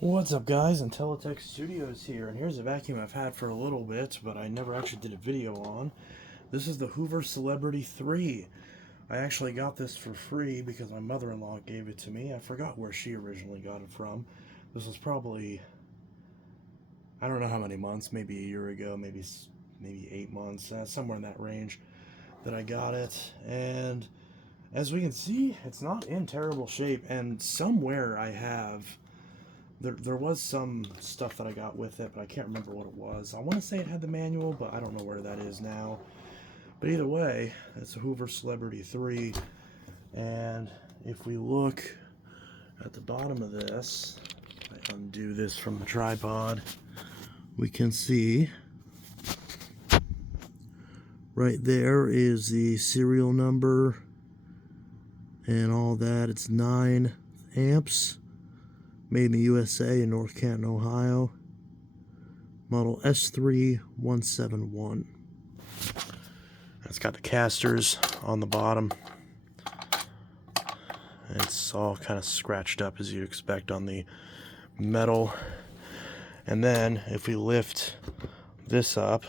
What's up guys, Intellitech Studios here, and here's a vacuum I've had for a little bit, but I never actually did a video on. This is the Hoover Celebrity 3. I actually got this for free because my mother-in-law gave it to me. I forgot where she originally got it from. This was probably, I don't know how many months, maybe a year ago, maybe 8 months, somewhere in that range that I got it. And as we can see, it's not in terrible shape, and somewhere I have... There was some stuff that I got with it, but I can't remember what it was. I want to say it had the manual, but I don't know where that is now. But either way, it's a Hoover Celebrity 3. And if we look at the bottom of this, I undo this from the tripod, we can see right there is the serial number and all that. It's 9 amps. Made in the USA in North Canton, Ohio. Model S3171. It's got the casters on the bottom. It's all kind of scratched up as you'd expect on the metal. And then if we lift this up,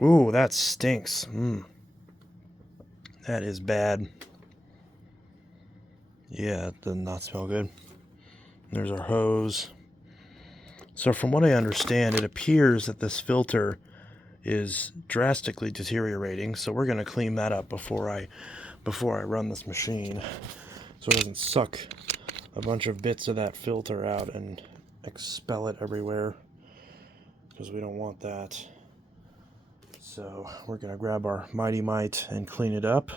ooh, that stinks. That is bad. Yeah, it does not smell good. There's our hose. So from what I understand, it appears that this filter is drastically deteriorating. So we're going to clean that up before I run this machine, so it doesn't suck a bunch of bits of that filter out and expel it everywhere, because we don't want that. So we're going to grab our Mighty Mite and clean it up.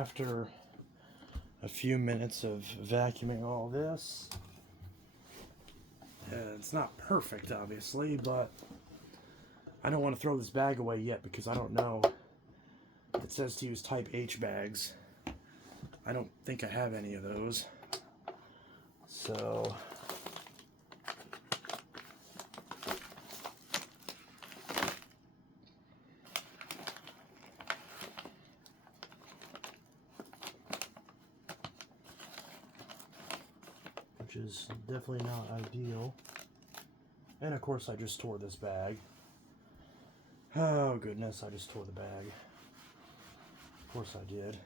after a few minutes of vacuuming all this, it's not perfect, obviously, but I don't want to throw this bag away yet because I don't know. It says to use type H bags. I don't think I have any of those. So which is definitely not ideal. And of course I just tore this bag. Oh goodness, I just tore the bag. Of course I did.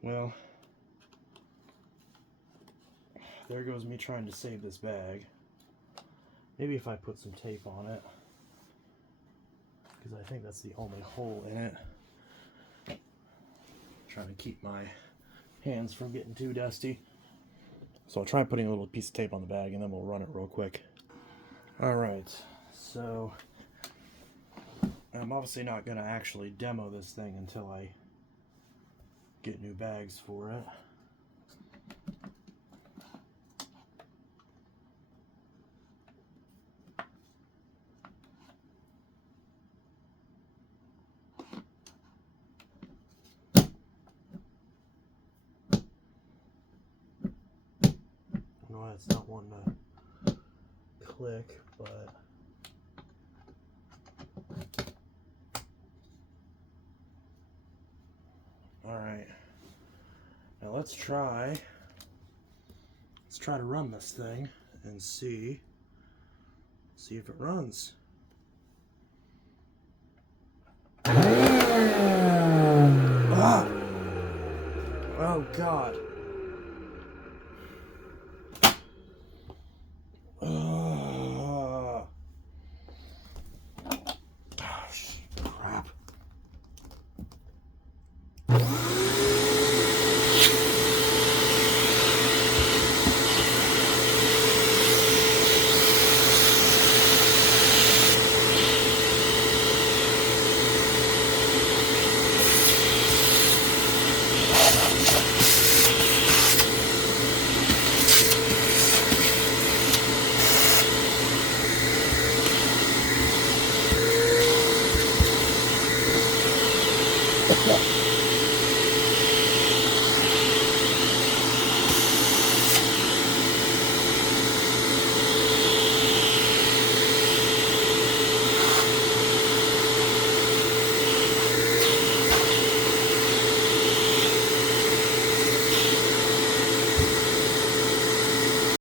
Well, there goes me trying to save this bag. Maybe if I put some tape on it, because I think that's the only hole in it. Trying to keep my hands from getting too dusty. So I'll try putting a little piece of tape on the bag and then we'll run it real quick. Alright, so I'm obviously not going to actually demo this thing until I get new bags for it. I know it's not one to click, but alright. Now let's try to run this thing and see if it runs. Ah! Oh God.